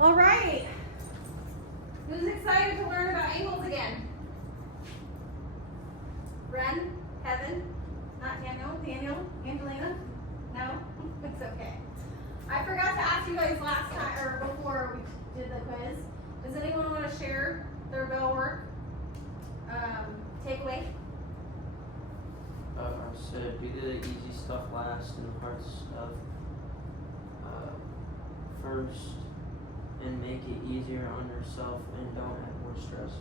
All right. Who's excited to learn about angles again? Ren? Kevin? Not Daniel? Angelina? No? It's okay. I forgot to ask you guys last time, or before we did the quiz. Does anyone want to share their bell work takeaway? So do the easy stuff last and the hard stuff first, and make it easier on yourself and don't add more stress.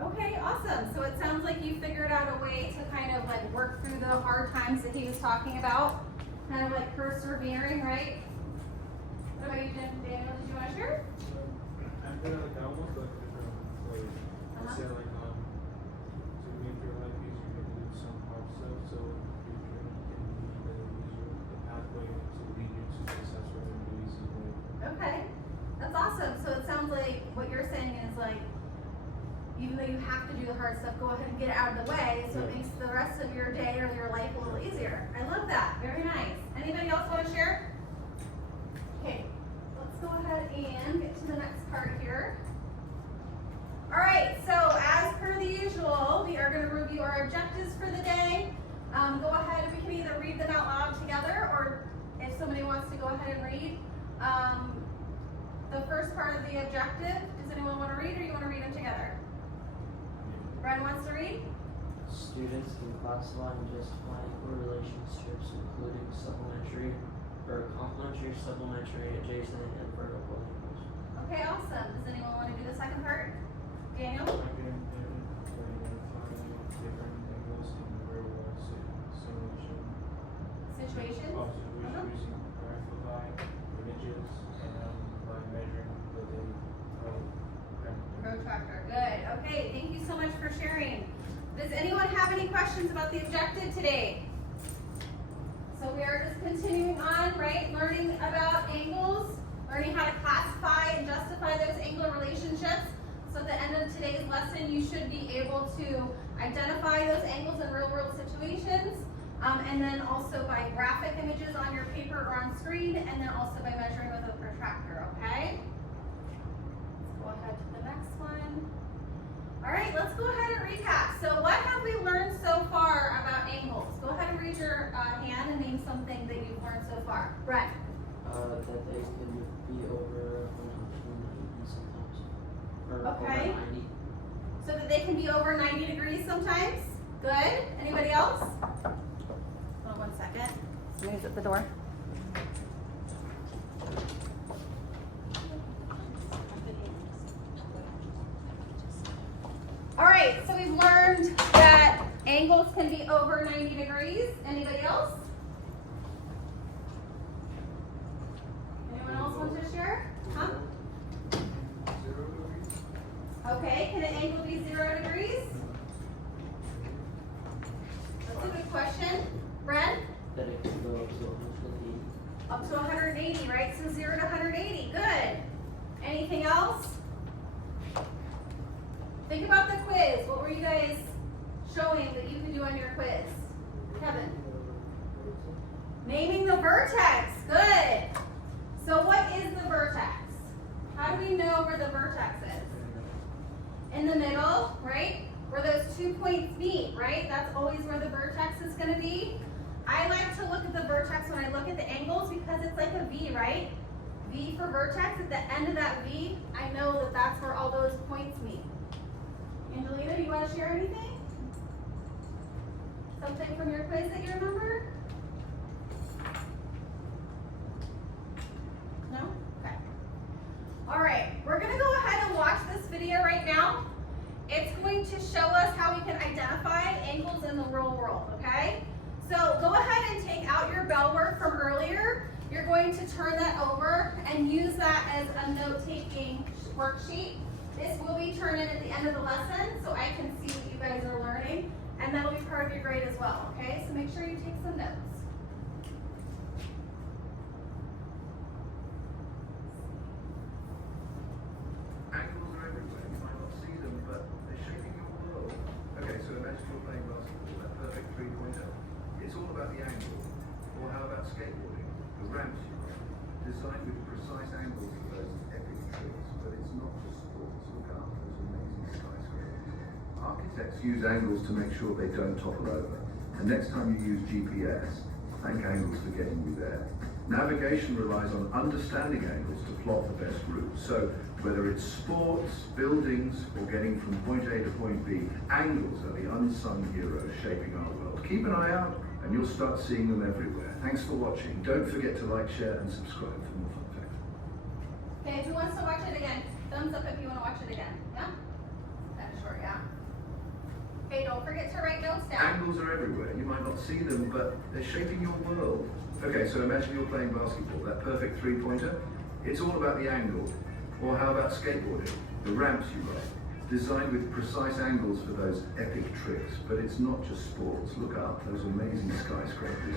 Okay, awesome. So it sounds like you figured out a way to kind of like work through the hard times that he was talking about. Kind of like persevering, right? What about you, Daniel? Did you want to share? I'm gonna like almost like different ways. I say like to make your life easier, you can do some hard stuff so your journey can be easier, the pathway to lead you to success rather than the easy way. Okay, that's awesome. So it sounds like what you're saying is like, even though you have to do the hard stuff, go ahead and get it out of the way so it makes the rest of your day or your life a little easier. I love that. Very nice. Anybody else want to share? Okay, let's go ahead and get to the next part here. All right, so as per the usual, we are going to review our objectives for the day. Go ahead, we can either read them out loud together, or if somebody wants to go ahead and read the first part of the objective. Does anyone want to read, or you want to read them together? Brad wants to read? Students can classify and justify equal relationships, including supplementary or complementary, supplementary, adjacent, and vertical angles. Okay, awesome. Does anyone want to do the second part? Daniel? I can identify different angles in the real world situation. Situation? Also, using graphify images and by measuring the Protractor. Good. Okay, thank you so much for sharing. Does anyone have any questions about the objective today? So we are just continuing on, right? Learning about angles, learning how to classify and justify those angle relationships. So at the end of today's lesson, you should be able to identify those angles in real world situations, and then also by graphic images on your paper or on screen, and then also by measuring with a protractor, okay? Let's go ahead to the next one. All right, let's go ahead and recap. So what have we learned so far about angles? Go ahead and raise your hand and name something that you've learned so far. Brett. That they can be over 180 sometimes. Or Okay. over 90. So that they can be over 90 degrees sometimes. Good. Anybody else? Hold on 1 second. Somebody's at the door. All right, so we've learned that angles can be over 90 degrees. Anybody else? Anyone else want to share? Huh? 0 degrees. Okay, can an angle be 0 degrees? That's a good question. Brent? That it can go up to 180. Up to 180, right? So 0 to 180. Good. Anything else? Think about the quiz. What were you guys showing that you could do on your quiz? Kevin? Naming the vertex. Good. So what is the vertex? How do we know where the vertex is? In the middle, right? Where those 2 points meet, right? That's always where the vertex is going to be. I like to look at the vertex when I look at the angles because it's like a V, right? V for vertex. At the end of that V, I know that that's where all those points meet. Angelina, do you want to share anything? Something from your quiz that you remember? No? Okay. All right, we're going to go ahead and watch this video right now. It's going to show us how we can identify angles in the real world, okay? So go ahead and take out your bell work from earlier. You're going to turn that over and use that as a note-taking worksheet. This will be turned in at the end of the lesson so I can see what you guys are learning, and that'll be part of your grade as well, okay? So make sure you take some notes. Angles are everywhere. You might not see them, but they're shaping your world. Okay, so imagine you're playing basketball, that perfect three-pointer. It's all about the angle. Or how about skateboarding? The ramps you run, designed with precise angles for those epic tricks. use angles to make sure they don't topple over. And next time you use GPS, thank angles for getting you there. Navigation relies on understanding angles to plot the best route. So whether it's sports, buildings, or getting from point A to point B, angles are the unsung heroes shaping our world. Keep an eye out and you'll start seeing them everywhere. Thanks for watching. Don't forget to like, share, and subscribe for more fun facts. Okay, who wants to watch it again? Thumbs up if you want to watch it again. Yeah? That's short, yeah. Okay, don't forget to write notes down. Angles are everywhere. You might not see them, but they're shaping your world. Okay, so imagine you're playing basketball, that perfect three-pointer. It's all about the angle. Or how about skateboarding? The ramps you ride, designed with precise angles for those epic tricks. But it's not just sports. Look up, those amazing skyscrapers.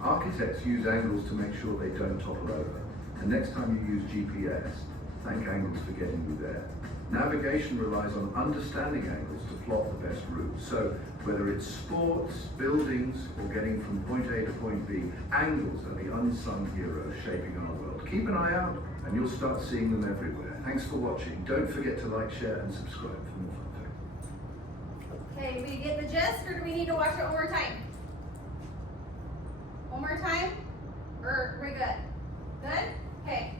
Architects use angles to make sure they don't topple over. And next time you use GPS, thank angles for getting you there. Navigation relies on understanding angles to plot the best route. So whether it's sports, buildings, or getting from point A to point B, angles are the unsung heroes shaping our world. Keep an eye out and you'll start seeing them everywhere. Thanks for watching. Don't forget to like, share, and subscribe for more fun facts. Okay, we get the gist, or do we need to watch it one more time? One more time? Or we're good? Good? Okay.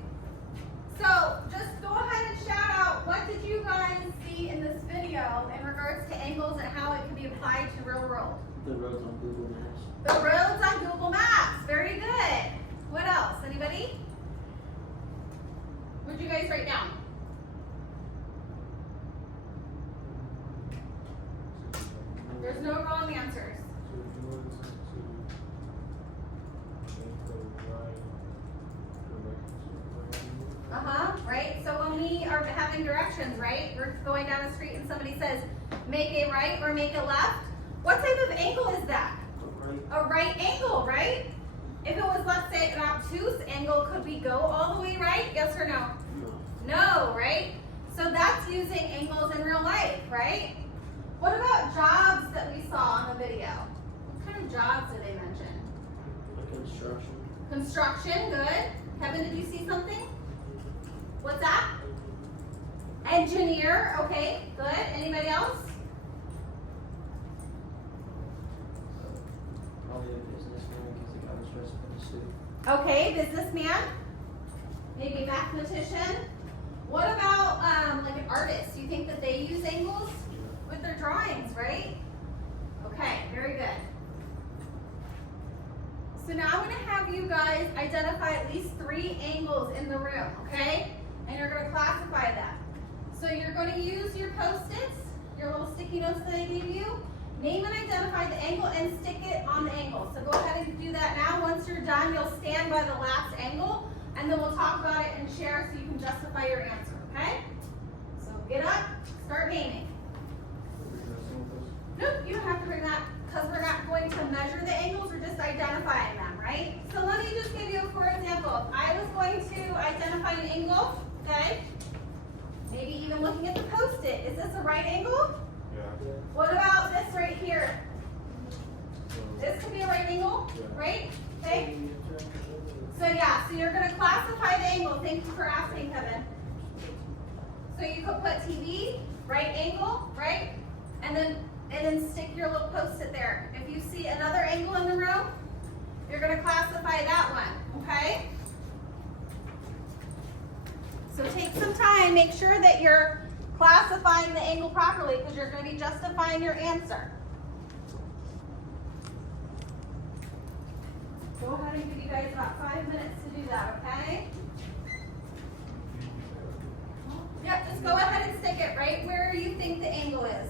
So just go ahead and shout out, what did you guys see in this video in regards to angles and how it can be applied to real world? The roads on Google Maps. The roads on Google Maps. Very good. What else? Anybody? What'd you guys write down? There's no wrong answers. So if you wanted to make the right direction, Right? So when we are having directions, right? We're going down a street and somebody says, make a right or make a left. What type of angle is that? Right. A right angle, right? If it was, let's say, an obtuse angle, could we go all the way right? Yes or no? No. No, right? So that's using angles in real life, right? What about jobs that we saw on the video? What kind of jobs did they mention? Like construction. Construction, good. Kevin, did you see something? What's that? Engineer, okay, good. Anybody else? Probably a businessman because the guy was dressed up in a suit. Okay, businessman. Maybe mathematician. What about like an artist? You think that they use angles with their drawings, right? Okay, very good. So now I'm going to have you guys identify at least 3 angles in the room, okay? And you're going to classify them. So you're going to use your Post-its, your little sticky notes that I gave you. Name and identify the angle and stick it on the angle. So go ahead and do that now. Once you're done, you'll stand by the last angle, and then we'll talk about it and share so you can justify your answer, okay? So get up, start naming. Nope, you don't have to bring that because we're not going to measure the angles, we're just identifying them, right? So let me just give you a for example. If I was going to identify an angle, okay? Maybe even looking at the Post-it. Is this a right angle? yeah. What about this right here? This could be a right angle, Yeah. right? Okay? So yeah, so you're going to classify the angle. Thank you for asking, Kevin. So you could put TV, right angle, right? And then stick your little Post-it there. If you see another angle in the room, you're going to classify that one, okay? So take some time, make sure that you're classifying the angle properly because you're going to be justifying your answer. Go ahead and give you guys about 5 minutes to do that, okay? Yep, just go ahead and stick it right where you think the angle is.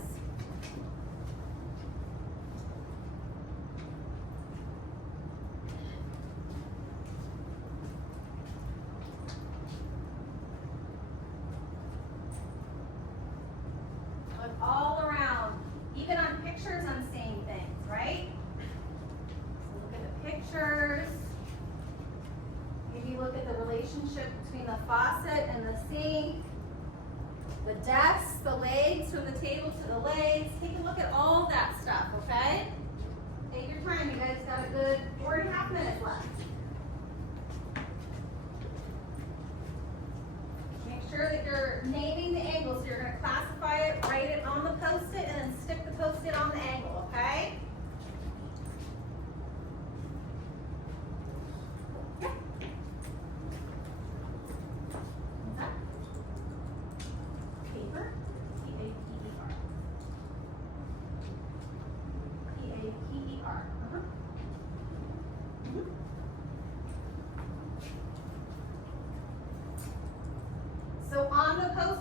Look all around. Even on pictures, I'm seeing things, right? So look at the pictures. Maybe look at the relationship between the faucet and the sink. The desk, the legs, from the table to the legs. Take a look at all that stuff, okay? Take your time. You guys got a good 4.5 minutes left. Make sure that you're naming the angle. So you're going to classify it, write it on the Post-it, and then stick the Post-it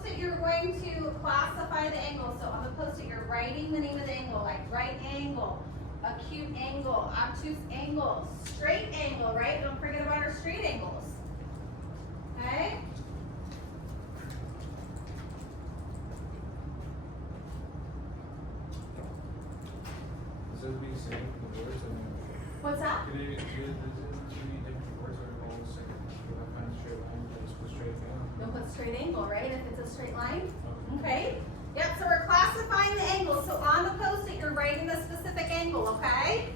post-it, you're going to classify the angle. So on the post-it, you're writing the name of the angle, like right angle, acute angle, obtuse angle, straight angle, right? Don't forget about our straight angles. Okay? Does it be the same for the words? I mean, What's that? do they different words or all the same? Do I find a straight line, just put straight down? You'll put straight angle, right? If it's a straight line. Okay. Okay? Yep, so we're classifying the angle. So on the post-it, you're writing the specific angle, okay?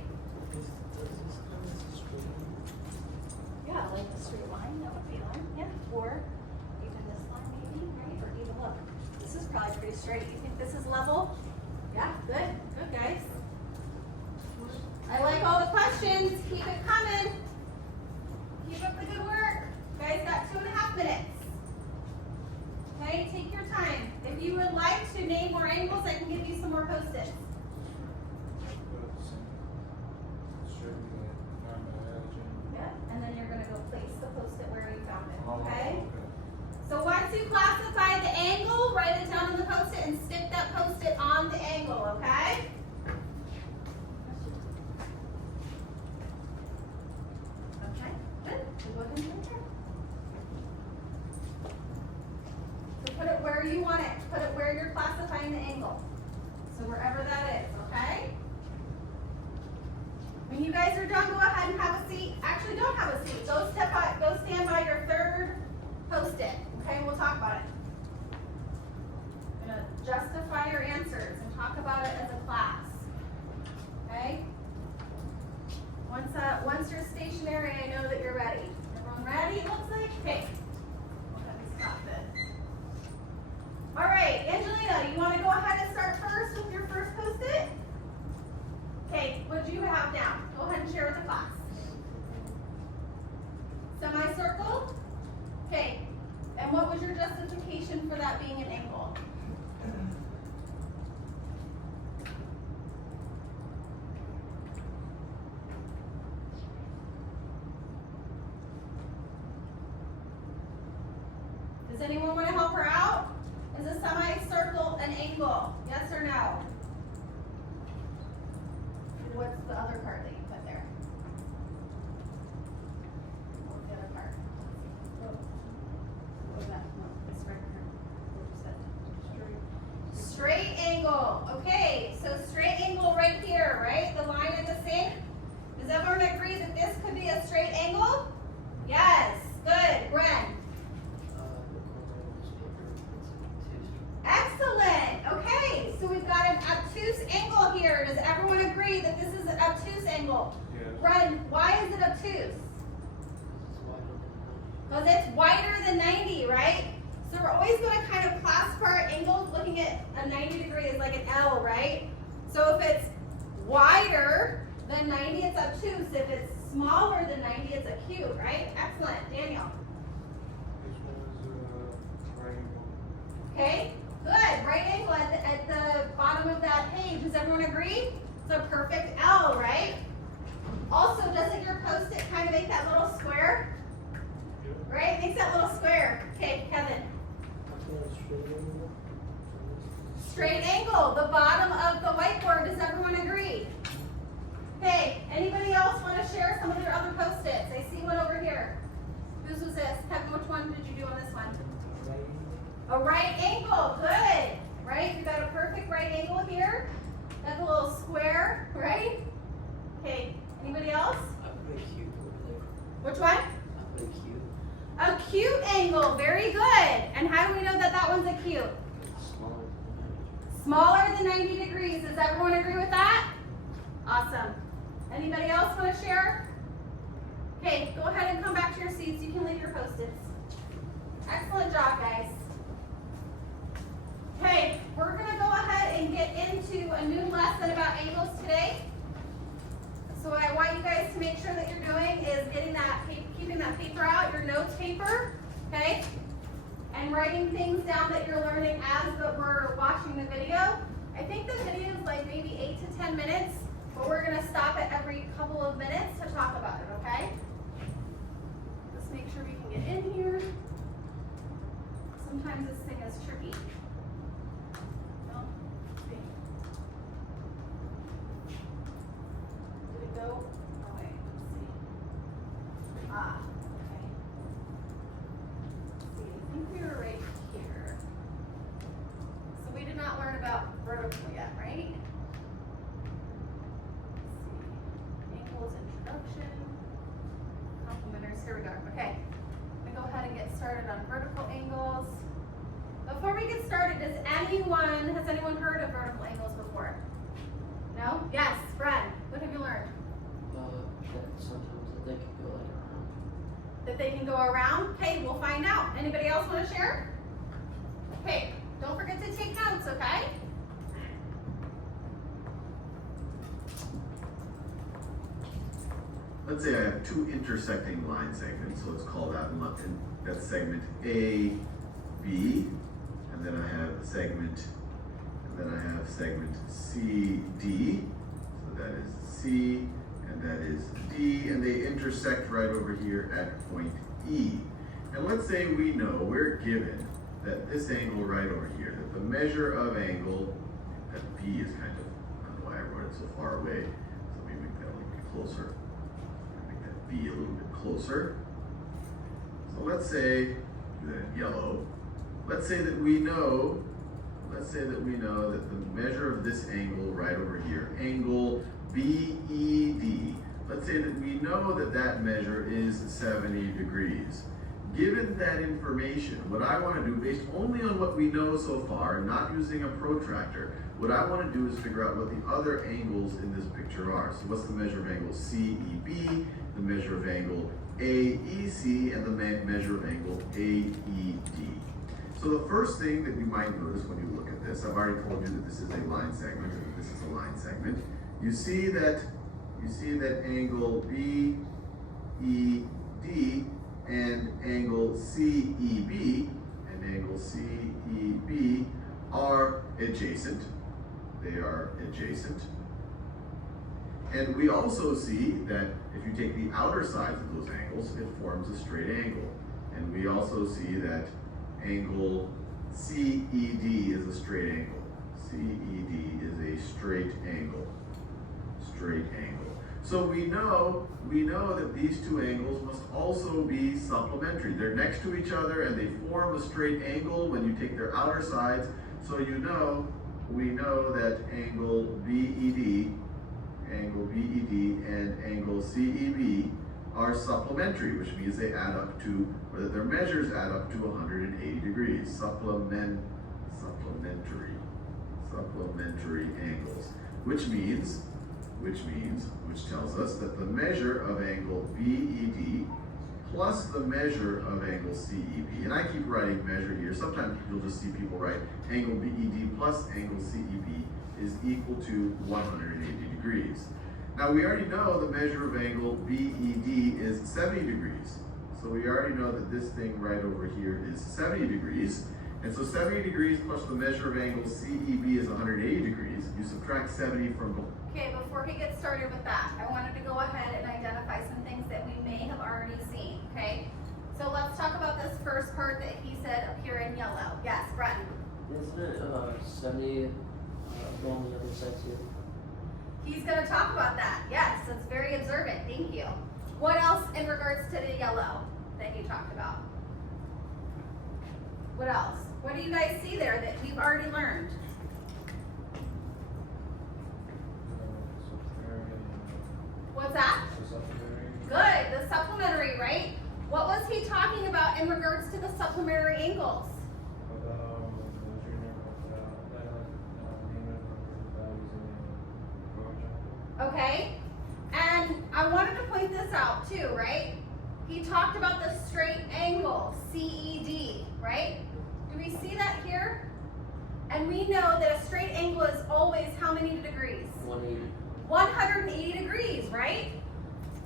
Does this count as a straight line? Yeah, like a straight line, that would be a line, yeah. Or even this line maybe, right? Or even look, this is probably pretty straight. You think this is level? Yeah, good, good guys. I like all the questions. Keep it coming. Keep up the good work. Guys, got 2.5 minutes. Okay, take your time. If you would like to name more angles, I can give you some more post-its. Put it the same. Straight line, Yep, and then you're gonna go place the post-it where you found it, Oh, okay? So once you classify the angle, write it down on the post-it and stick that post-it on the angle, okay? Okay, good. So go ahead and put it there. So put it where you want it. Put it where you're classifying the angle. So wherever that is, okay? When you guys are done, go ahead and have a seat. Actually, don't have a seat. Go stand by your third post-it. Okay, we'll talk about it. I'm gonna justify your answers and talk about it as a class. Okay? Once you're stationary, I know that you're ready. Everyone ready, it looks like? Okay. Go ahead and stop this. All right, Angelina, you wanna go ahead and start first with your first post-it? Okay, what do you have down? Go ahead and share with the class. Semicircle? Okay, and what was your justification for that being an angle? Does anyone want to help her out? Is a semicircle an angle? Yes or no? What's the other part that you put there? What's the other part? What was that? No, it's right here. What you said? Straight angle. Okay, so straight angle right here, right? The line in the sink. Does everyone agree that this could be a straight angle? Yes. Good. Gwen. Excellent. Okay, so we've got an obtuse angle here. Does everyone agree that this is an obtuse angle? Yes. Gwen, why is it obtuse? Because it's wider than 90, right? So we're always going to kind of classify our angles looking at a 90 degree as like an L, right? So if it's wider than 90, it's obtuse. If it's smaller than 90, it's acute, right? Excellent. Daniel. Which one is right angle? Okay, good. Right angle at the bottom of that page. Does everyone agree? It's a perfect L, right? Also, doesn't your post-it kind of make that little square? Right? Makes that little square. Okay, Kevin. Straight angle, the bottom of the whiteboard. Does everyone agree? Okay, anybody else want to share some of their other post-its? I see one over here. Whose was this? Kevin, which one did you do on this one? A right angle, good. Right, you got a perfect right angle here. Got the little square, right? Okay, anybody else? Which one? Acute angle, very good. And how do we know that that one's acute? Smaller than 90 degrees. Does everyone agree with that? Awesome. Anybody else want to share? Okay, go ahead and come back to your seats. You can leave your post-its. Excellent job, guys. Okay, we're going to go ahead and get into a new lesson about angles today. So what I want you guys to make sure that you're doing is getting that, keeping that paper out, your notes paper, okay? And writing things down that you're learning as we're watching the video. I think the video is like maybe 8 to 10 minutes, but we're going to stop it every couple of minutes to talk about it, okay? Let's make sure we can get in here. Sometimes sometimes this thing is tricky. No? Okay. Did it go? Oh wait, let's see. Ah, okay. Let's see, I think we were right here. So we did not learn about vertical yet, right? Let's see. Angles introduction. Complementary, here we go. Okay. I'm gonna go ahead and get started on vertical angles. Before we get started, has anyone heard of vertical angles before? No? Yes, Brad, what have you learned? That sometimes that they can go like around. That they can go around? Okay, we'll find out. Anybody else want to share? Okay, don't forget to take notes, okay? Let's say I have two intersecting line segments, so let's call that segment A, B, and then I have segment C, D. So that is C, and that is D, and they intersect right over here at point E. And let's say we know, we're given that this angle right over here, that the measure of angle, that B is kind of, I don't know why I wrote it so far away, so let me make that a little bit closer. Be a little bit closer. So let's say, do that in yellow. Let's say that we know that the measure of this angle right over here, angle BED, let's say that we know that that measure is 70 degrees. Given that information, what I want to do, based only on what we know so far, not using a protractor, what I want to do is figure out what the other angles in this picture are. So what's the measure of angle CEB, the measure of angle AEC, and the measure of angle AED. So the first thing that you might notice when you look at this, I've already told you that this is a line segment, and this is a line segment. You see that angle BED and angle CEB are adjacent. They are adjacent. And we also see that if you take the outer sides of those angles, it forms a straight angle. And we also see that angle CED is a straight angle. CED is a straight angle. Straight angle. So we know that these two angles must also be supplementary. They're next to each other and they form a straight angle when you take their outer sides. So we know that angle BED and angle CEB are supplementary, which means they add up to, or that their measures add up to 180 degrees. Supplementary angles, which tells us that the measure of angle BED plus the measure of angle CEB, and I keep writing measure here, sometimes you'll just see people write angle BED plus angle CEB is equal to 180 degrees. Now we already know the measure of angle BED is 70 degrees. So we already know that this thing right over here is 70 degrees. And so 70 degrees plus the measure of angle CEB is 180 degrees. You subtract 70 from... Okay, before we get started with that, I wanted to go ahead and identify some things that we may have already seen, okay? So let's talk about this first part that he said up here in yellow. Yes, Bretton. Isn't it 70 go on the other side too? He's going to talk about that. Yes, that's very observant. Thank you. What else in regards to the yellow that he talked about? What else? What do you guys see there that we've already learned? What's that? Good, the supplementary, right? What was he talking about in regards to the supplementary angles? Okay, and I wanted to point this out too, right? He talked about the straight angle, CED, right? Do we see that here? And we know that a straight angle is always how many degrees? 180. 180 degrees, right?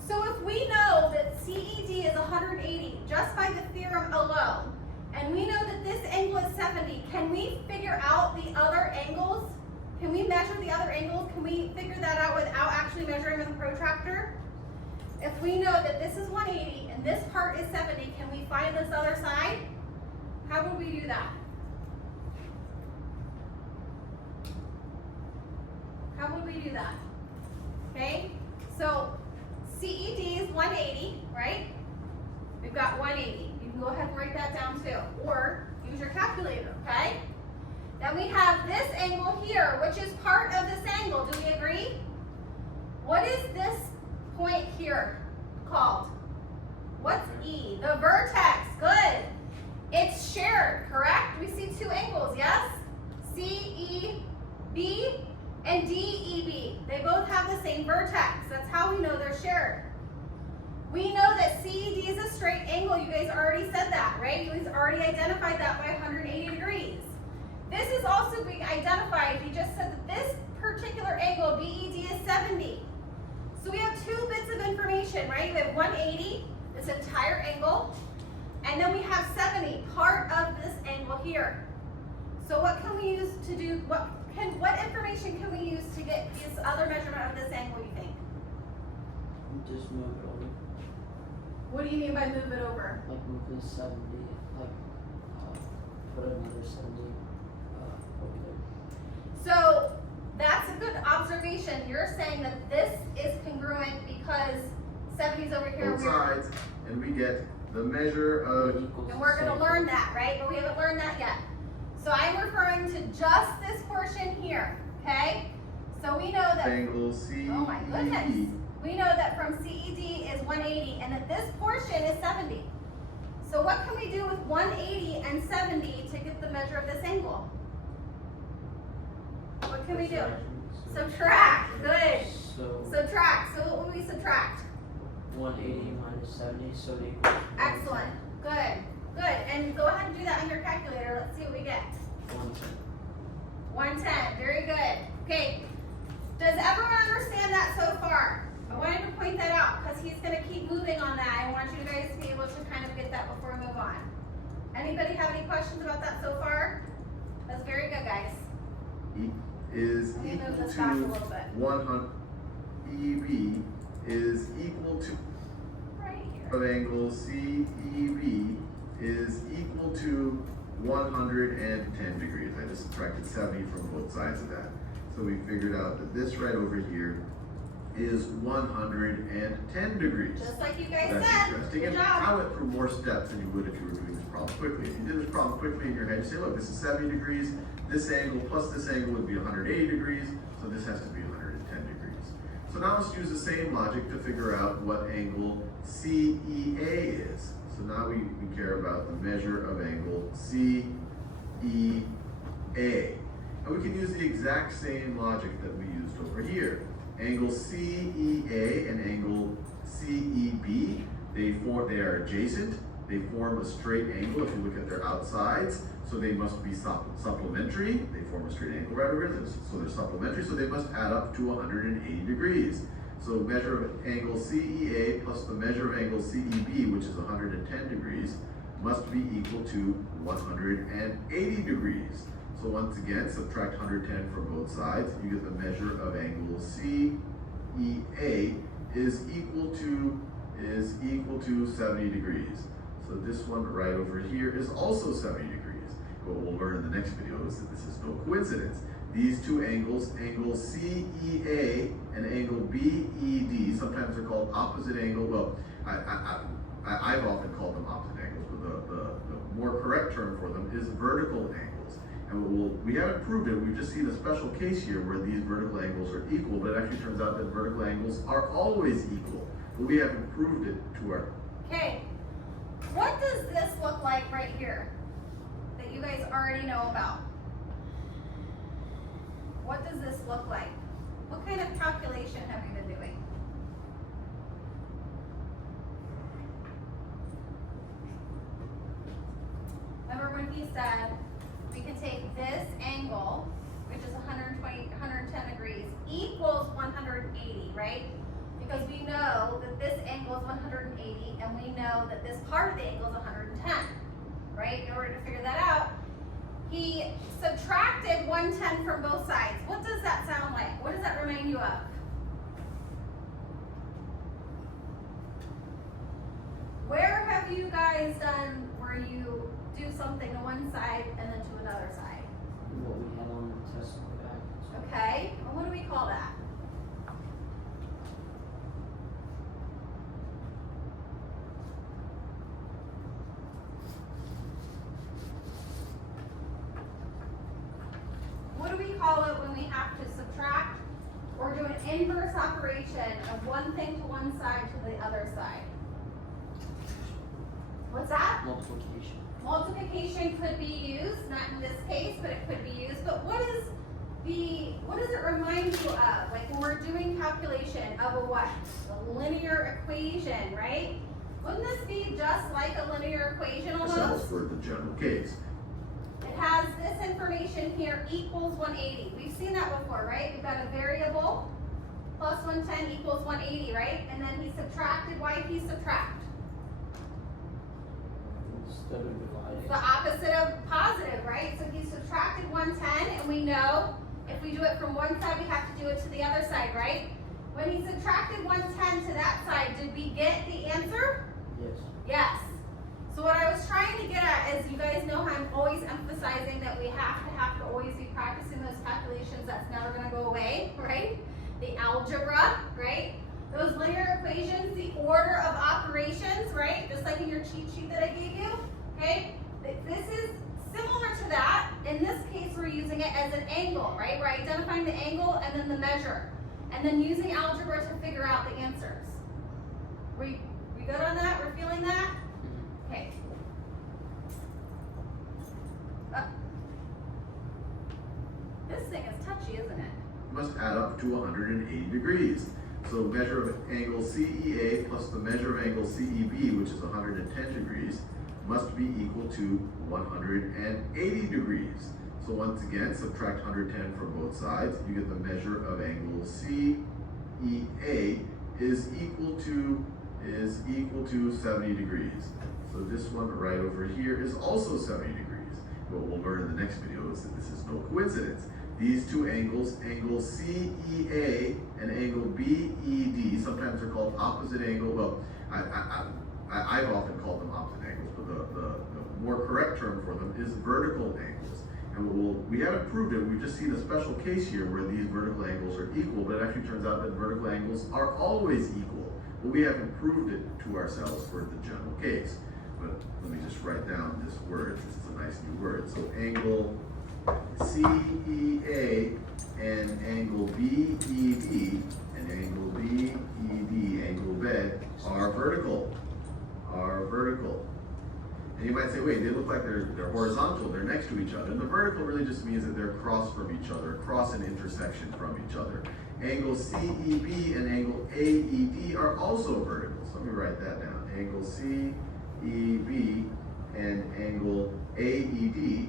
So if we know that CED is 180 just by the theorem alone, and we know that this angle is 70, can we figure out the other angles? Can we measure the other angles? Can we figure that out without actually measuring with a protractor? If we know that this is 180 and this part is 70, can we find this other side? How would we do that? you do that? Okay, so CED is 180, right? We've got 180. You can go ahead and write that down too, or use your calculator, okay? Then we have this angle here, which is part of this angle. Do we agree? What is this point here called? What's E? The vertex. Good. It's shared, correct? We see two angles, yes? CEB and DEB. They both have the same vertex. That's how we know they're shared. We know that CED is a straight angle. You guys already said that, right? You guys already identified that by 180 degrees. This is also being identified. You just said that this particular angle, BED, is 70. So we have two bits of information, right? We have 180, this entire angle, and then we have 70, part of this angle here. So what can we use to do, what information can we use to get this other measurement of this angle, you think? Just move it over. What do you mean by move it over? Like move this 70, like put another 70 over there. So that's a good observation. You're saying that this is congruent because 70 is over here. Both sides, and we get the measure of. And we're going to learn that, right? But we haven't learned that yet. So I'm referring to just this portion here, okay? So we know that. Angle CED. Oh my goodness. We know that from CED is 180 and that this portion is 70. So what can we do with 180 and 70 to get the measure of this angle? What can we do? Subtract. Good. So Subtract. So what would we subtract? 180 minus 70, so it equals. Excellent. Good. Good. And go ahead and do that on your calculator. Let's see what we get. 110. 110. Very good. Okay. Does everyone understand that so far? I wanted to point that out because he's going to keep moving on that. I want you guys to be able to kind of get that before we move on. Anybody have any questions about that so far? That's very good, guys. Is Let me move equal this to back a little bit. 100. EB is equal to Right here. of angle CEB is equal to 110 degrees. I just subtracted 70 from both sides of that. So we figured out that this right over here is 110 degrees. Just like you guys That's said. interesting. Good And job. I went through more steps than you would if you were doing this problem quickly. If you did this problem quickly in your head, you say, look, this is 70 degrees. This angle plus this angle would be 180 degrees. So this has to be 110 degrees. So now let's use the same logic to figure out what angle CEA is. So now we care about the measure of angle CEA. And we can use the exact same logic that we used over here. Angle CEA and angle CEB, they are adjacent. They form a straight angle if you look at their outsides. So they must be supplementary. They form a straight angle right over here. So they're supplementary. So they must add up to 180 degrees. So measure of angle CEA plus the measure of angle CEB, which is 110 degrees, must be equal to 180 degrees. So once again, subtract 110 from both sides. You get the measure of angle CEA is equal to 70 degrees. So this one right over here is also 70 degrees. What we'll learn in the next video is that this is no coincidence. These two angles, angle CEA and angle BED, sometimes they're called opposite angle. Well, I've often called them opposite angles, but the more correct term for them is vertical angles. And we haven't proved it, we've just seen a special case here where these vertical angles are equal, but it actually turns out that vertical angles are always equal. But we haven't proved it to our. Okay. What does this look like right here that you guys already know about? What does this look like? What kind of calculation have we been doing? Remember when he said we can take this angle, which is 110 degrees, equals 180, right? Because we know that this angle is 180 and we know that this part of the angle is 110, right? In order to figure that out, he subtracted 110 from both sides. What does that sound like? What does that remind you of? Where have you guys done where you do something to one side and then to another side? What we had on the test package. Okay, and what do we call that? do we call it when we have to subtract or do an inverse operation of one thing to one side to the other side? What's that? Multiplication. Multiplication could be used, not in this case, but it could be used. But what does it remind you of? Like when we're doing calculation of a what? A linear equation, right? Wouldn't this be just like a linear equation almost? Ourselves for the general case. It has this information here equals 180. We've seen that before, right? We've got a variable plus 110 equals 180, right? And then he subtracted. Why did he subtract? Instead of dividing. It's the opposite of positive, right? So he subtracted 110, and we know if we do it from one side, we have to do it to the other side, right? When he subtracted 110 to that side, did we get the answer? Yes. Yes. So what I was trying to get at is, you guys know how I'm always emphasizing that we have to always be practicing those calculations. That's never going to go away, right? The algebra, right? Those linear equations, the order of operations, right? Just like in your cheat sheet that I gave you, okay? This is similar to that. In this case, we're using it as an angle, right? We're identifying the angle and then the measure, and then using algebra to figure out the answers. We good on that? We're feeling that? Okay. This thing is touchy, isn't it? Must add up to 180 degrees. So measure of angle CEA plus the measure of angle CEB, which is 110 degrees, must be equal to 180 degrees. So once again, subtract 110 from both sides. You get the measure of angle CEA is equal to 70 degrees. So this one right over here is also 70 degrees. What we'll learn in the next video is that this is no coincidence. These two angles, angle CEA and angle BED, sometimes they're called opposite angle. Well, I've often called them opposite angles, but the more correct term for them is vertical angles. And we haven't proved it, we've just seen a special case here where these vertical angles are equal, but it actually turns out that vertical angles are always equal. But we haven't proved it to ourselves for the general case. But let me just write down this word. This is a nice new word. So angle CEA and angle BED and angle BED, angle BED, are vertical. And you might say, wait, they look like they're horizontal, they're next to each other. And the vertical really just means that they're across from each other, across an intersection from each other. Angle CEB and angle AED are also vertical. So let me write that down. Angle CEB and angle AED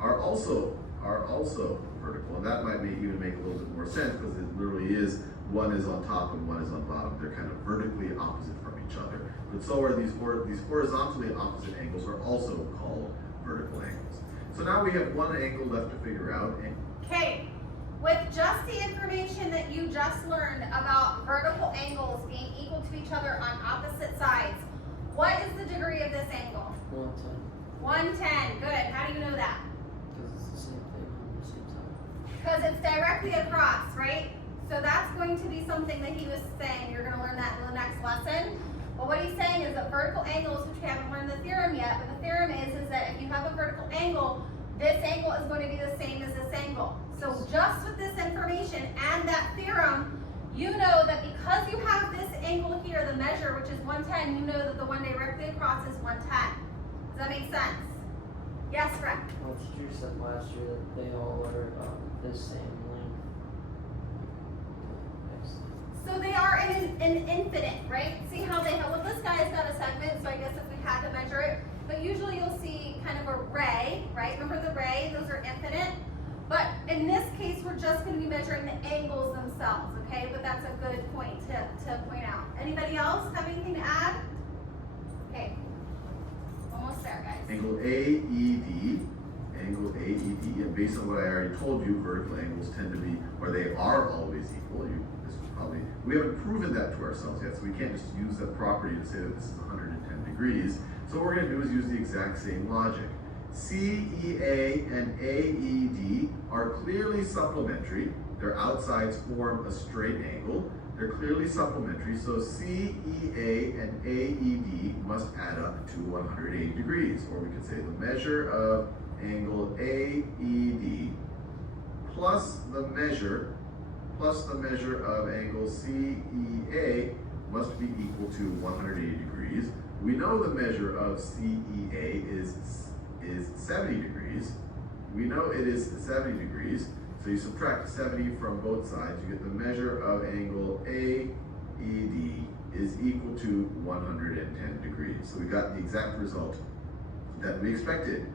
are also vertical. And that might even make a little bit more sense because it literally is, one is on top and one is on bottom. They're kind of vertically opposite from each other. But so are these horizontally opposite angles are also called vertical angles. So now we have one angle left to figure out. Okay. With just the information that you just learned about vertical angles being equal to each other on opposite sides, what is the degree of this angle? 110. 110. Good. How do you know that? Because it's the same thing on the same side. Because it's directly across, right? So that's going to be something that he was saying. You're going to learn that in the next lesson. But what he's saying is that vertical angles, which we haven't learned the theorem yet, but the theorem is that if you have a vertical angle, this angle is going to be the same as this angle. So just with this information and that theorem, you know that because you have this angle here, the measure, which is 110, you know that the one directly across is 110. Does that make sense? Yes, Frank? Well, teacher said last year that they all are the same length. So they are in an infinite, right? See how they have, well, this guy's got a segment, so I guess if we had to measure it, but usually you'll see kind of a ray, right? Remember the ray? Those are infinite. But in this case, we're just going to be measuring the angles themselves, okay? But that's a good point to point out. Anybody else have anything to add? Okay. Almost there, guys. Angle AED, and based on what I already told you, vertical angles tend to be, or they are always equal. We haven't proven that to ourselves yet, so we can't just use that property to say that this is 110 degrees. So what we're going to do is use the exact same logic. CEA and AED are clearly supplementary. Their outsides form a straight angle. They're clearly supplementary, so CEA and AED must add up to 180 degrees. Or we could say the measure of angle AED plus the measure of angle CEA must be equal to 180 degrees. We know the measure of CEA is 70 degrees. We know it is 70 degrees. So you subtract 70 from both sides, you get the measure of angle AED is equal to 110 degrees. So we got the exact result that we expected.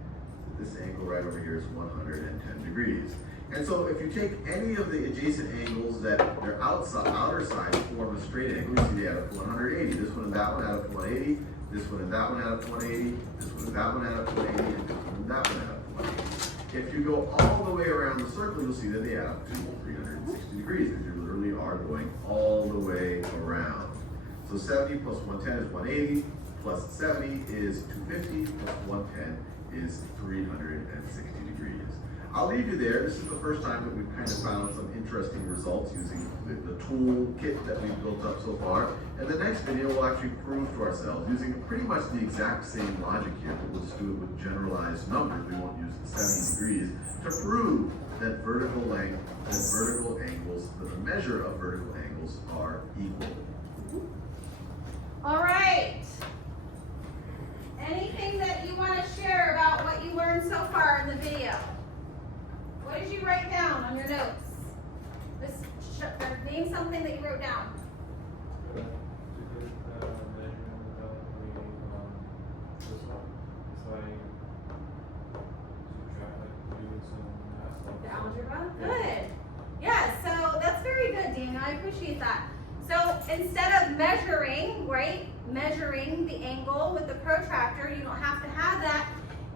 This angle right over here is 110 degrees. And so if you take any of the adjacent angles that their outer sides form a straight angle, you see they add up to 180. This one and that one add up to 180. This one and that one add up to 180. This one and that one add up to 180. And this one and that one add up to 180. If you go all the way around the circle, you'll see that they add up to 360 degrees. Because you literally are going all the way around. So 70 plus 110 is 180. Plus 70 is 250. Plus 110 is 360 degrees. I'll leave you there. This is the first time that we've kind of found some interesting results using the tool kit that we've built up so far. And the next video we'll actually prove to ourselves using pretty much the exact same logic here, but we'll just do it with generalized numbers. We won't use the 70 degrees to prove that vertical angles, that the measure of vertical angles are equal. All right. Anything that you want to share about what you learned so far in the video? What did you write down on your notes? Name something that you wrote down. The algebra? Good. Yeah, so that's very good, Daniel. I appreciate that. So instead of measuring, right, measuring the angle with the protractor, you don't have to have that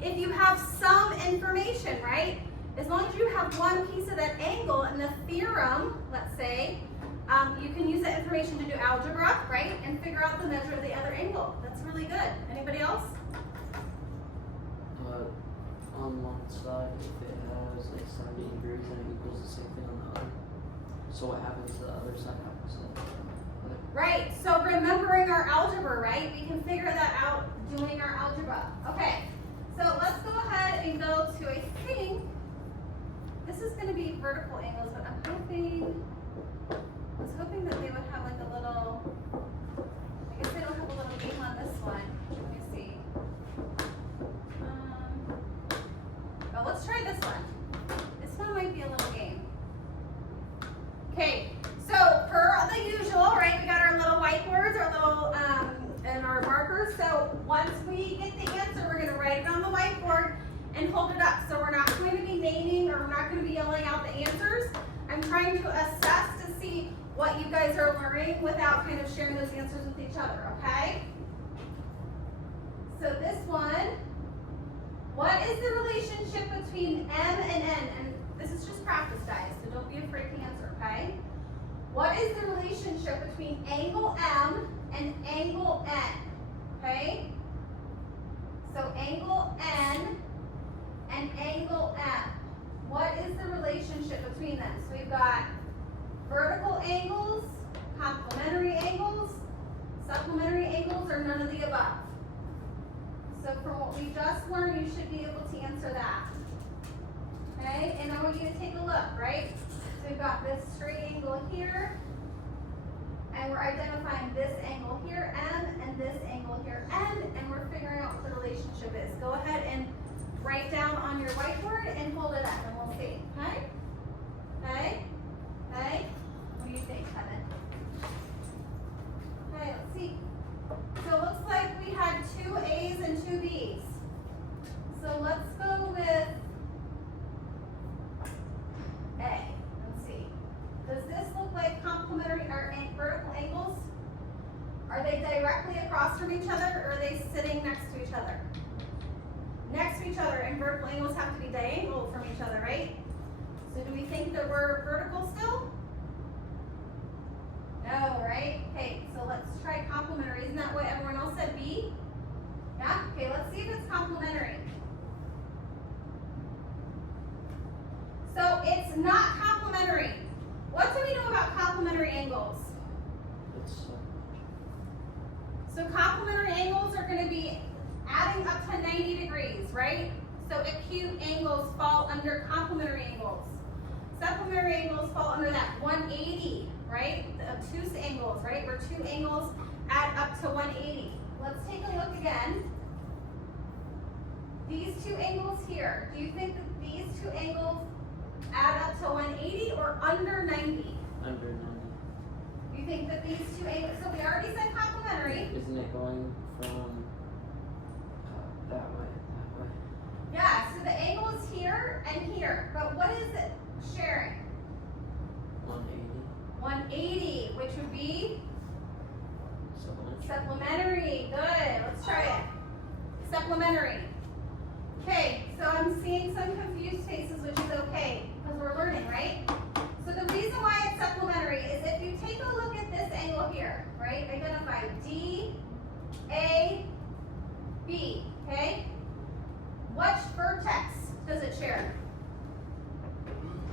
if you have some information, right? As long as you have one piece of that angle and the theorem, let's say, you can use that information to do algebra, right? And figure out the measure of the other angle. That's really good. Anybody else? On one side, if it has like 70 degrees, then it equals the same thing on the other. So what happens to the other side happens to the other. Right, so remembering our algebra, right? We can figure that out doing our algebra. Okay, so let's go ahead and go to, I think, this is going to be vertical angles, but I was hoping that they would have like a little, I guess they don't have a little game on this one. Let me see. Well, let's try this one. This one might be a little game. Okay, so per the usual, right, we got our little whiteboards, our little, and our markers. So once we get the answer, we're going to write it on the whiteboard and hold it up. So we're not going to be naming or we're not going to be yelling out the answers. I'm trying to assess to see what you guys are learning without kind of sharing those answers with each other, okay? So this one, what is the relationship between M and N? And this is just practice, guys, so don't be afraid to answer, okay? What is the relationship between angle M and angle N, okay? So angle N and angle M. What is the relationship between them? So we've got vertical angles, complementary angles, supplementary angles, or none of the above. So from what we just learned, you should be able to answer that. Okay, and I want you to take a look, right? So we've got this straight angle here, and we're identifying this angle here, M, and this angle here, N, and we're figuring out what the relationship is. Go ahead and write down on your whiteboard and hold it up, and we'll see. Okay? Okay? Okay? What do you think, Kevin? Okay, let's see. So it looks like we had 2 A's and 2 B's. So let's go with A. Let's see. Does this look like complementary or vertical angles? Are they directly across from each other, or are they sitting next to each other? Next to each other, and vertical angles have to be diagonal from each other, right? So do we think that we're vertical still? No, right? Okay, so let's try complementary. Isn't that what everyone else said, B? Yeah? Okay, let's see if it's complementary. So it's not complementary. What do we know about complementary angles? So complementary angles are going to be adding up to 90 degrees, right? So acute angles fall under complementary angles. Supplementary angles fall under that 180, right? The obtuse angles, right? Where two angles add up to 180. Let's take a look again. These two angles here, do you think that these two angles add up to 180 or under 90? Under 90. You think that these two angles, so we already said complementary. Isn't it going from that way? Yeah, so the angle is here and here, but what is it sharing? 180. 180, which would be Supplementary. supplementary. Good, let's try it. Supplementary. Okay, so I'm seeing some confused faces, which is okay, because we're learning, right? So the reason why it's supplementary is if you take a look at this angle here, right? Identify D, A, B, okay? Which vertex does it share?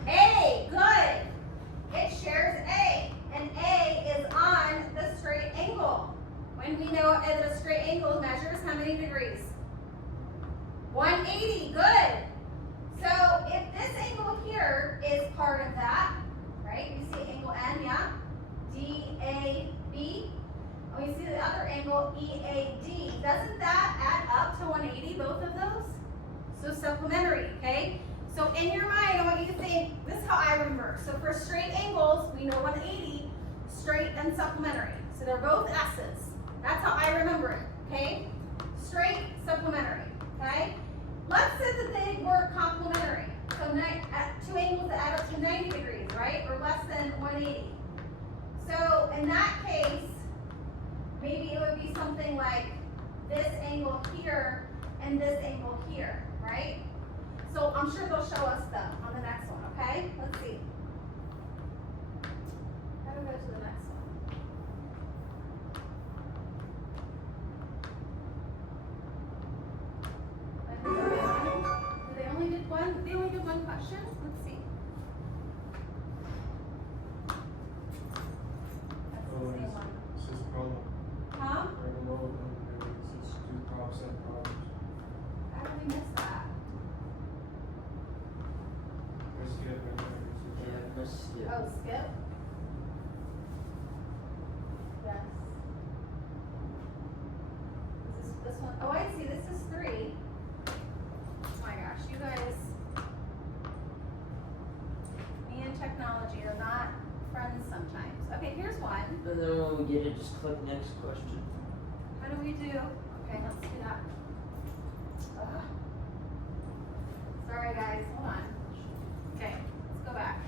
A, good. It shares A, and A is on the straight angle. When we know that a straight angle measures how many degrees? 180, good. So if this angle here is part of that, right? You see angle N, yeah? DAB. And we see the other angle EAD. Doesn't that add up to 180, both of those? So supplementary, okay? So in your mind, I want you to think, this is how I remember. So for straight angles, we know 180, straight and supplementary. So they're both S's. That's how I remember it, okay? Straight, supplementary, okay? Let's say that they were complementary. So two angles that add up to 90 degrees, right? Or less than 180. So in that case, maybe it would be something like this angle here and this angle here, right? So I'm sure they'll show us them on the next one, okay? Let's see. How do we go to the next one? They only did one? They only did one question? Let's see. That's the Oh, same one. it's just a problem. Huh? Right below, it's just two props and problems. How did we miss that? Let's skip right there. Yeah, let's skip. Oh, skip? Yes. Is this one? Oh, I see. This is 3. Oh my gosh, you guys. Me and technology are not friends sometimes. Okay, here's one. And then when we get it, just click next question. How do we do? Okay, let's do that. Ugh. Sorry guys, hold on. Okay, let's go back.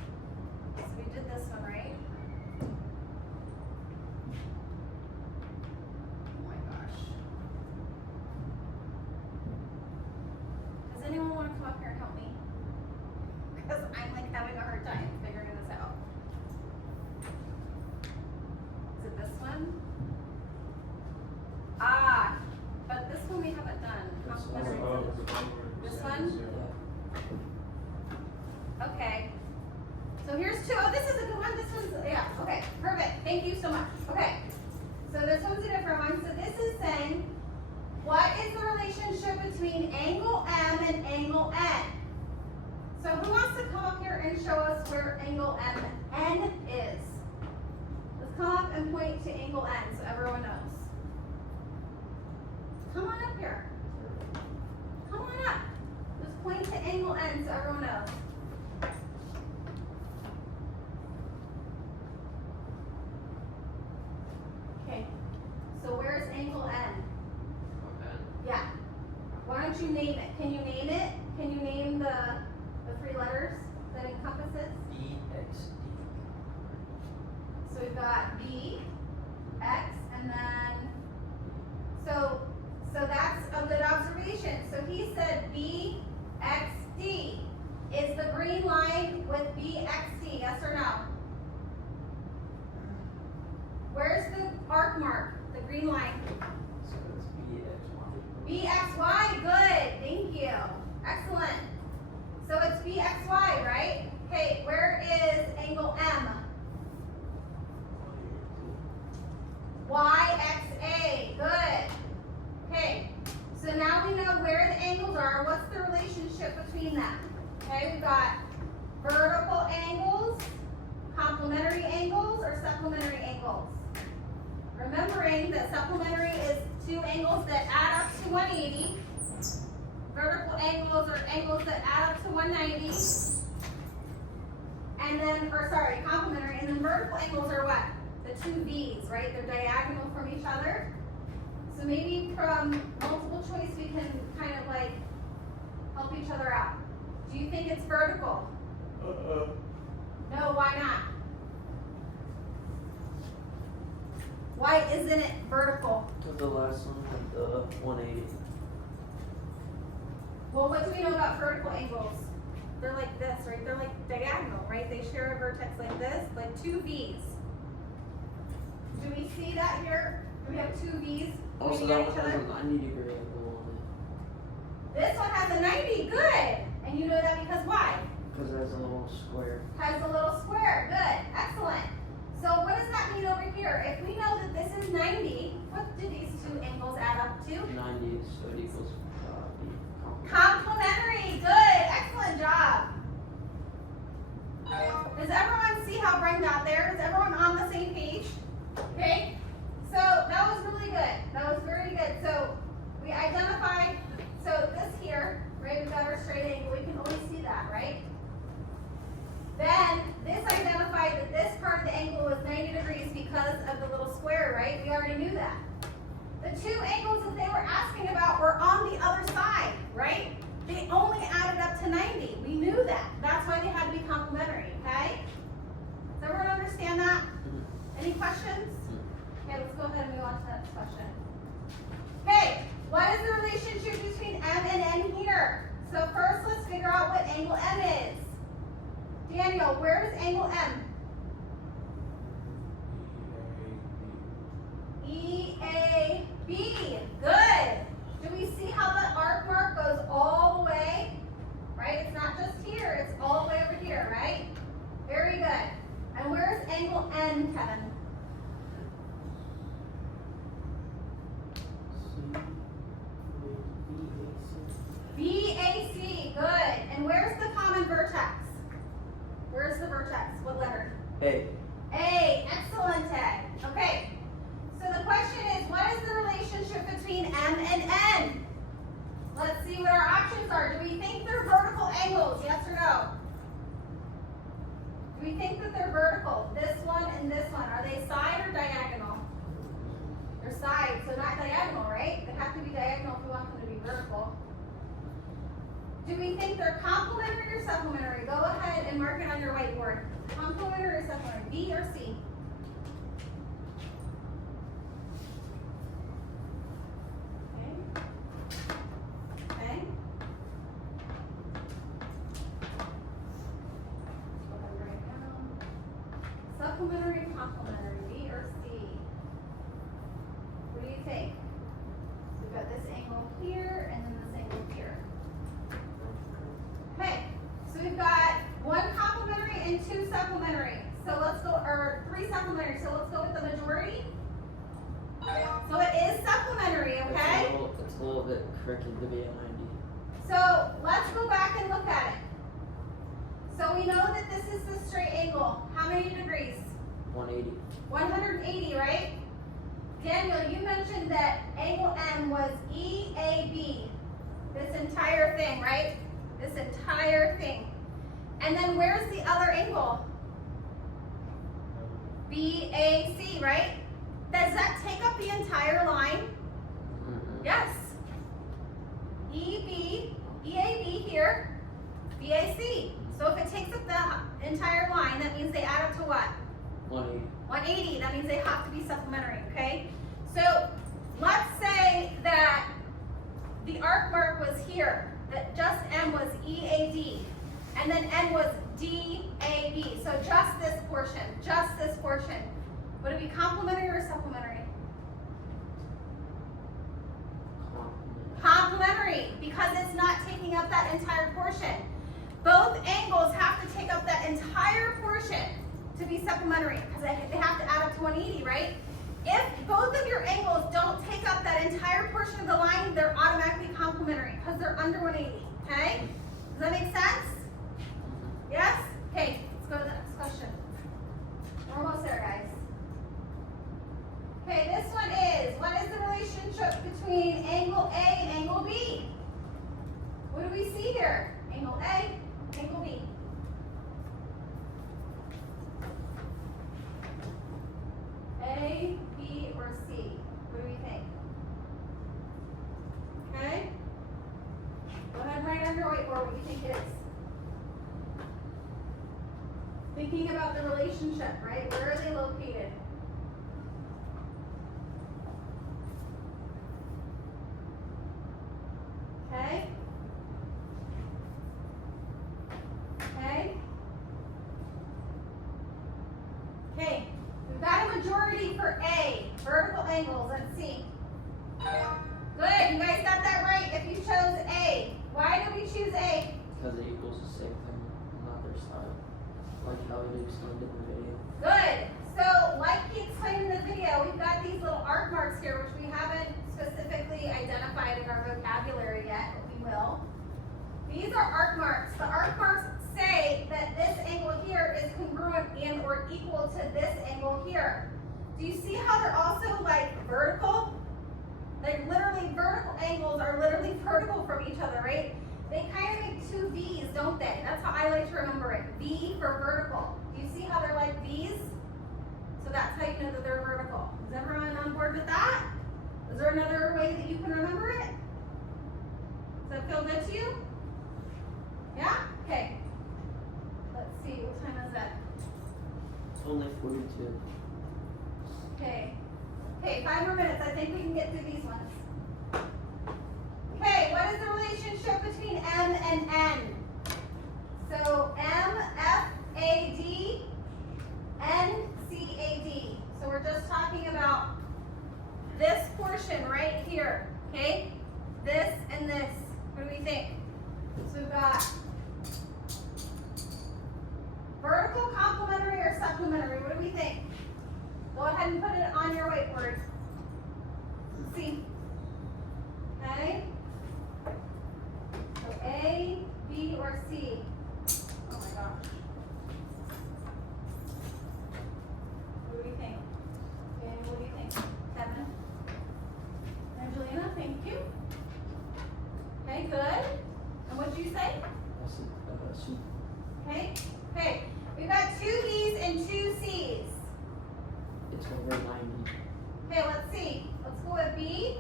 So we did this one, right? Oh my gosh. Does anyone want to come up here and help me? Because I'm like having a hard time figuring this out. Is it this one? Ah, but this one we haven't done. This Complementary. This one? Okay. So here's 2. Oh, this is a good one. This one's, yeah, okay, perfect. Thank you so much. Okay. So this one's a different one. So this is saying, what is the relationship between angle M and angle N? So who wants to come up here and show us where angle N is? Let's come up and point to angle N so everyone knows. Come on up here. Come on up. Just point to angle N so everyone knows. Okay. So where's angle N? Okay. Yeah. Why don't you name it? Can you name it? Can you name the 3 letters that encompasses? EXD. So we've got B, X, and then, so that's a good observation. So he said BXD. Is the green line with BXD, yes or no? Where's the arc mark, the green line? So it's BXY. BXY, good, thank you. Excellent. So it's BXY, right? Okay, where is angle M? YXA, good. Okay, so now we know where the angles are. What's the relationship Okay, we've got vertical angles, complementary angles, or supplementary angles. Remembering that supplementary is two angles that add up to 180. Vertical angles are angles that add up to 190. And then, complementary, and then vertical angles are what? The two V's, right? They're diagonal from each other. So maybe from multiple choice we can kind of like help each other out. Do you think it's vertical? No, why not? Why isn't it vertical? Because the last one had the 180. Well, what do we know about vertical angles? They're like this, right? They're like diagonal, right? They share a vertex like this, like two V's. Do we see that here? Do we have two V's Also, pointing that at one each has other? a 90-degree angle on it. This one has a 90, good. And you know that because why? Because it has a little square. Has a little square, good, excellent. So what does that mean over here? If we know that this is 90, what do these two angles add up to? 90, so it equals B. Complementary, good, excellent job. Does everyone see how Brent got there? Is everyone on the same page? Okay, so that was really good. That was very good. So we identified, so this here, right, we've got our straight angle. We can always see that, right? Then this identified that this part of the angle was 90 degrees because of the little square, right? We already knew that. The two angles that they were asking about were on the other side, right? They only added up to 90. We knew that. That's why they had to be complementary, okay? Does everyone understand that? Any questions? Okay, let's go ahead and move on to the next question. Okay, what is the relationship between M and N here? So first, let's figure out what angle M is. Daniel, where does angle M? EAB. Good. Do we see how the arc mark goes all the way? Right? It's not just here, it's all the way over here, right? Very good. And where's angle N, Kevin? BAC. Good. And where's the common vertex? Where's the vertex? What letter? A. A. Excellent, Ted. Okay. So the question is, what is the relationship between M and N? Let's see what our options are. Do we think they're vertical angles? Yes or no? Do we think that they're vertical? This one and this one. Are they side or diagonal? They're side, so not diagonal, right? They have to be diagonal if we want them to be vertical. Do we think they're complementary or supplementary? Go ahead and mark it on your whiteboard. Complementary or supplementary? B or C? Okay. Go ahead and write it down. Supplementary, complementary, B or C? What do you think? We've got this angle here and then this angle here. Okay, so we've got one complementary and two supplementary. So let's go, or three supplementary. So let's go with the majority. So it is supplementary, okay? It's a little bit crooked to be a 90. So let's go back and look at it. So we know that this is the straight angle. How many degrees? 180. 180, right? Daniel, you mentioned that angle M was EAB. This entire thing, right? This entire thing. And then where's the other angle? BAC, right? Does that take up the entire line? Yes. EAB here, BAC. So if it takes up the entire line, that means they add up to what? 180. 180. That means they have to be supplementary, okay? So let's say that the arc mark was here, that just M was EAD, and then N was DAB. So just this portion, just this portion. Would it be complementary or supplementary? Complementary, because it's not taking up that entire portion. Both angles have to take up that entire portion to be supplementary, because they have to add up to 180, right? If both of your angles don't take up that entire portion of the line, they're automatically complementary, because they're under 180, okay? Does that make sense? Yes? Okay, let's go to the next question. We're almost there, guys. Okay, this one is, what is the relationship between angle A and angle B? What do we see here? Angle A, angle B. A, B, or C? What do we think? Okay? Go ahead and write on your whiteboard what you think it is. Thinking about the relationship, right? Where are they located? Okay? Okay? Okay, we've got a majority for A, vertical angles. Let's see. Good, you guys got that right if you chose A. Why did we choose A? Because it equals the same thing on the other side. Like how it explained in the video. Good. So, like he explained in the video, we've got these little arc marks here, which we haven't specifically identified in our vocabulary yet, but we will. These are arc marks. The arc marks say that this angle here is congruent and or equal to this angle here. Do you see how they're also like vertical? Like literally vertical angles are literally vertical from each other, right? They kind of make two V's, don't they? That's how I like to remember it. V for vertical. Do you see how they're like V's? So that's how you know that they're vertical. Is everyone on board with that? Is there another way that you can remember it? Does that feel good to you? Yeah? Okay. Let's see, what time is it? Only 42. Okay. Okay, 5 more minutes. I think we can get through these ones. Okay, what is the relationship between M and N? So M, F, A, D, N, C, A, D. So we're just talking about this portion right here, okay? This and this. What do we think? So we've got vertical, complementary, or supplementary. What do we think? Go ahead and put it on your whiteboard. Let's see. Okay? So A, B, or C? Oh my gosh. What do we think? Daniel, what do you think? Kevin? Angelina, thank you. Okay, good. And what did you say? That's a soup. Okay? Okay. We've got 2 B's and 2 C's. It's over 90. Okay, let's see. Let's go with B.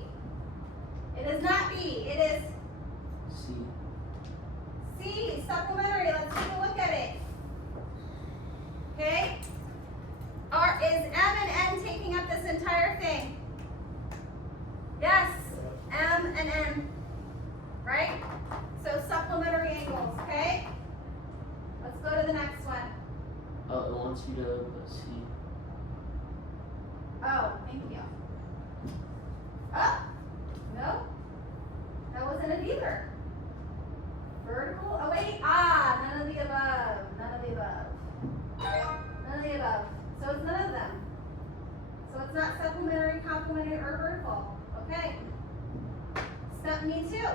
It is not B. It is C. C, supplementary. Let's take a look at it. Okay? Is M and N taking up this entire thing? Yes. M and N. Right? So supplementary angles, okay? Let's go to the next one. It wants you to C. Oh, thank you. Oh, no. That wasn't it either. Vertical, oh wait, none of the above, none of the above. None of the above, so it's none of them. So it's not supplementary, complementary, or vertical, okay. Step me too.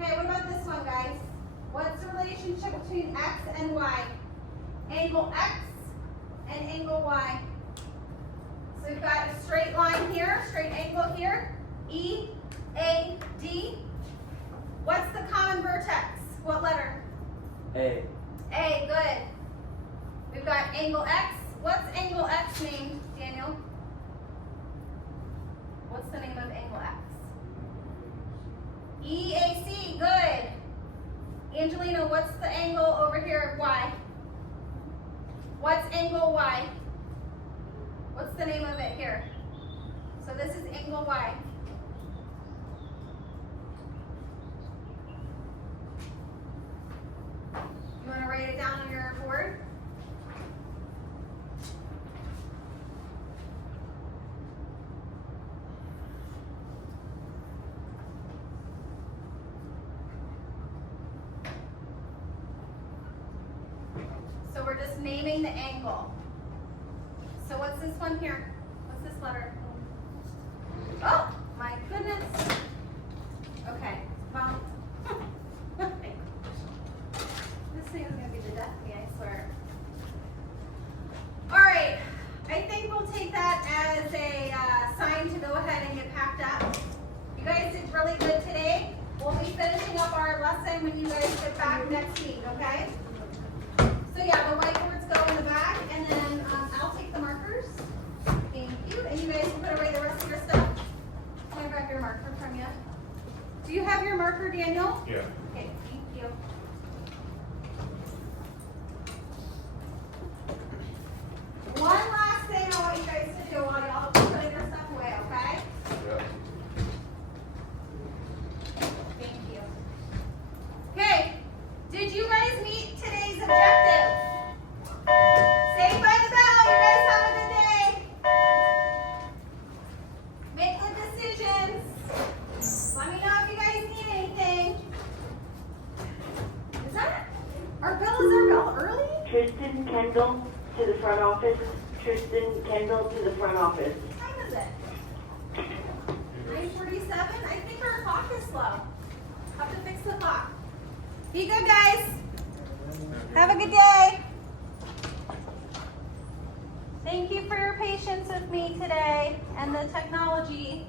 Okay, what about this one, guys? What's the relationship between X and Y? Angle X and angle Y. So we've got a straight line here, straight angle here, E, A, D. What's the common vertex? What letter? A. A, good. We've got angle X. What's angle X named, Daniel? What's the name of angle X? EAC, good. Angelina, what's the angle over here of Y? What's angle Y? What's the name of it here? So this is angle Y. You want to write it down on your board? So we're just naming the angle. So what's this one here? What's this letter? Oh, my goodness. Okay, well, this them when you guys get back next week, okay? So yeah, the whiteboards go in the back, and then I'll take the markers. Thank you. And you guys can put away the rest of your stuff. Can I grab your marker from you? Do you have your marker, Daniel? Yeah. Okay, thank you. One last thing I want you guys to do while y'all put your stuff away, okay? Yeah. Thank you. Okay, did you guys meet today's objective? Saved by the bell, you guys have a good day. Make good decisions. Let me know if you guys need anything. Is that our bell? Is our bell early? Tristan Kendall to the front office. Tristan Kendall to the front office. What time is it? 9:47? I think our clock is slow. Have to fix the clock. Be good, guys. Have a good day. Thank you for your patience with me today and the technology.